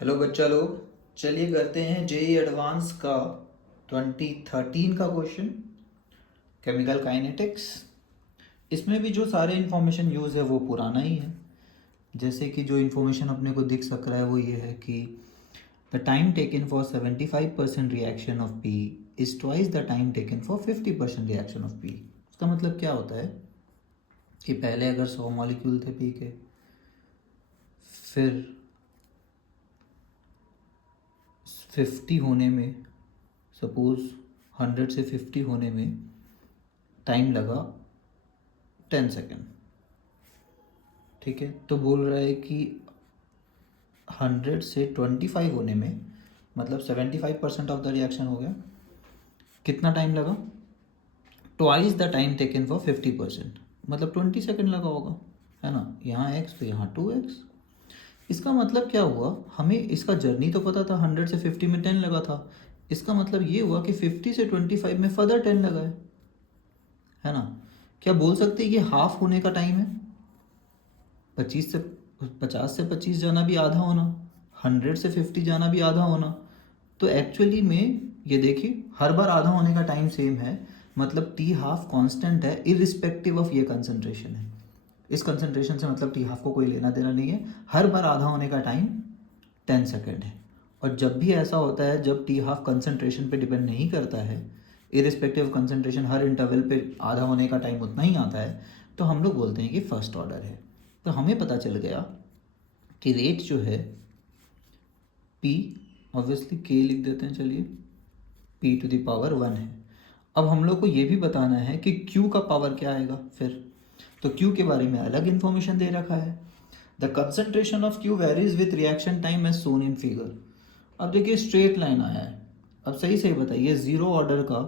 Hello बच्चा लोग, चलिए करते हैं जेई एडवांस का 2013 का क्वेश्चन, केमिकल काइनेटिक्स। इसमें भी जो सारे इन्फॉर्मेशन यूज़ है वो पुराना ही है। जैसे कि जो इन्फॉर्मेशन अपने को दिख सक रहा है वो ये है कि the time taken for 75% reaction of P is twice the time taken for 50% reaction of P. उसका मतलब क्या होता है कि पहले अगर 100 मॉलिक्यूल थे पी के, फिर 50 होने में, सपोज 100 से 50 होने में टाइम लगा 10 सेकेंड। ठीक है, तो बोल रहा है कि 100 से 25 होने में, मतलब 75% ऑफ द रिएक्शन हो गया। कितना टाइम लगा? Twice the time taken for 50%, मतलब 20 सेकेंड लगा होगा, है ना। यहाँ x तो यहाँ 2x। इसका मतलब क्या हुआ, हमें इसका जर्नी तो पता था, 100 से 50 में 10 लगा था। इसका मतलब ये हुआ कि 50 से 25 में फर्दर 10 लगा है ना। क्या बोल सकते हैं ये हाफ होने का टाइम है? 50 से 25 जाना भी आधा होना, 100 से 50 जाना भी आधा होना। तो एक्चुअली में ये देखिए, हर बार आधा होने का टाइम सेम है, मतलब टी हाफ कांस्टेंट है इरिस्पेक्टिव ऑफ ये कंसंट्रेशन है। इस कंसंट्रेशन से मतलब टी हाफ को कोई लेना देना नहीं है। हर बार आधा होने का टाइम 10 सेकेंड है। और जब भी ऐसा होता है, जब टी हाफ कंसंट्रेशन पे डिपेंड नहीं करता है, इरिस्पेक्टिव कंसंट्रेशन, हर इंटरवल पे आधा होने का टाइम उतना ही आता है, तो हम लोग बोलते हैं कि फर्स्ट ऑर्डर है। तो हमें पता चल गया कि रेट जो है p, ऑब्वियसली k लिख देते हैं, चलिए p⁻1 है। अब हम लोग को ये भी बताना है कि q का पावर क्या आएगा फिर। तो q के बारे में अलग इन्फॉर्मेशन दे रखा है। The concentration of q varies with reaction time as shown in figure. अब देखिए स्ट्रेट लाइन आया है। अब सही से बताइए, जीरो ऑर्डर का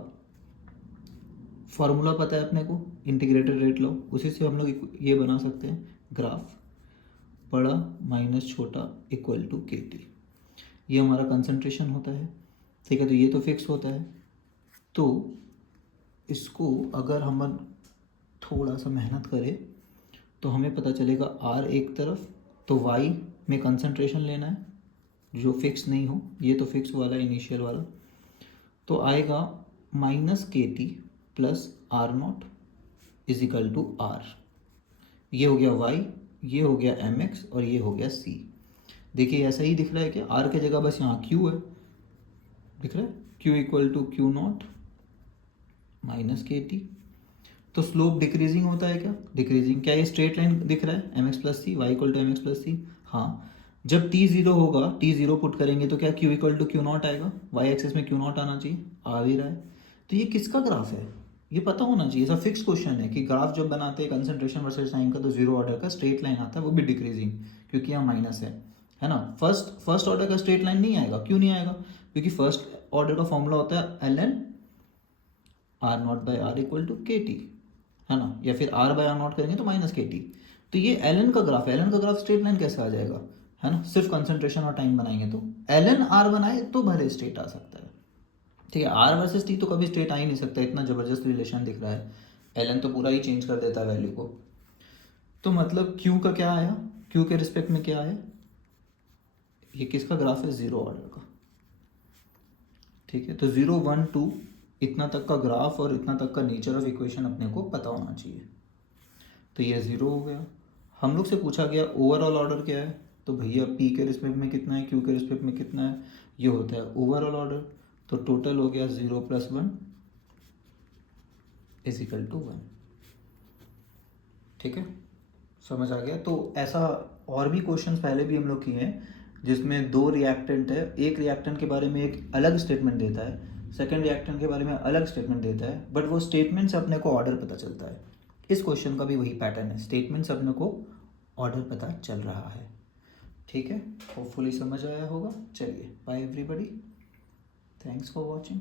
फॉर्मूला पता है अपने को, इंटीग्रेटेड रेट लो, उसी से हम लोग ये बना सकते हैं ग्राफ, बड़ा माइनस छोटा इक्वल टू के टी। ये हमारा कंसंट्रेशन होता है, ठीक है। तो ये तो फिक्स होता है। तो इसको अगर हम थोड़ा सा मेहनत करें तो हमें पता चलेगा आर एक तरफ, तो वाई में कंसंट्रेशन लेना है जो फिक्स नहीं हो, ये तो फिक्स वाला इनिशियल वाला, तो आएगा minus K T plus R naught is equal to R. ये हो गया y, ये हो गया mx और ये हो गया c। देखिए ऐसा ही दिख रहा है कि r की जगह बस यहाँ q है, दिख रहा है q equal to Q naught minus K T. तो स्लोप डिक्रीजिंग होता है क्या? डिक्रीजिंग। क्या ये स्ट्रेट लाइन दिख रहा है, mx plus C, Y equal to M X plus C. हाँ, जब t जीरो होगा, t जीरो पुट करेंगे तो क्या q equal to Q not आएगा, y एक्सिस में क्यू नॉट आना चाहिए, आ भी रहा है। तो ये किसका ग्राफ है, ये पता होना चाहिए। ऐसा फिक्स क्वेश्चन है कि ग्राफ जब बनाते हैं कंसंट्रेशन वर्सेस टाइम का, तो जीरो ऑर्डर का स्ट्रेट लाइन आता है, वो भी डिक्रीजिंग, क्योंकि यहाँ माइनस है ना। फर्स्ट ऑर्डर का स्ट्रेट लाइन नहीं आएगा। क्यों नहीं आएगा? क्योंकि फर्स्ट ऑर्डर का फॉर्मूला होता है L N R naught by R equal to K T, है ना। या फिर आर बाई आर नॉट करेंगे तो माइनस के टी। तो ये एल एन का ग्राफ है। एल एन का ग्राफ स्ट्रेट लाइन कैसे आ जाएगा, है ना। सिर्फ कंसंट्रेशन और टाइम बनाएंगे तो एल एन आर बनाए तो भले स्ट्रेट आ सकता है, ठीक है। आर वर्सेस टी तो कभी स्ट्रेट आ ही नहीं सकता, इतना ज़बरदस्त रिलेशन दिख रहा है। एल एन तो पूरा ही चेंज कर देता है वैल्यू को। तो मतलब क्यू का क्या आया, क्यू के रिस्पेक्ट में क्या आया, ये किसका ग्राफ है, जीरो ऑर्डर का, ठीक है। तो 0 1 2 इतना तक का ग्राफ और इतना तक का नेचर ऑफ इक्वेशन अपने को पता होना चाहिए। तो ये ज़ीरो हो गया। हम लोग से पूछा गया ओवरऑल ऑर्डर क्या है, तो भैया पी के रिस्पेक्ट में कितना है, क्यू के रिस्पेक्ट में कितना है, ये होता है ओवरऑल ऑर्डर। तो टोटल हो गया 0 + 1 इजिकल टू 1, ठीक है। समझ आ गया। तो ऐसा और भी क्वेश्चंस पहले भी हम लोग किए हैं, जिसमें दो रिएक्टेंट है, एक रिएक्टेंट के बारे में एक अलग स्टेटमेंट देता है, सेकंड रिएक्टेंट के बारे में अलग स्टेटमेंट देता है, बट वो स्टेटमेंट से अपने को ऑर्डर पता चलता है। इस क्वेश्चन का भी वही पैटर्न है, स्टेटमेंट से अपने को ऑर्डर पता चल रहा है, ठीक है। होपफुली समझ आया होगा। चलिए, bye everybody, thanks for watching.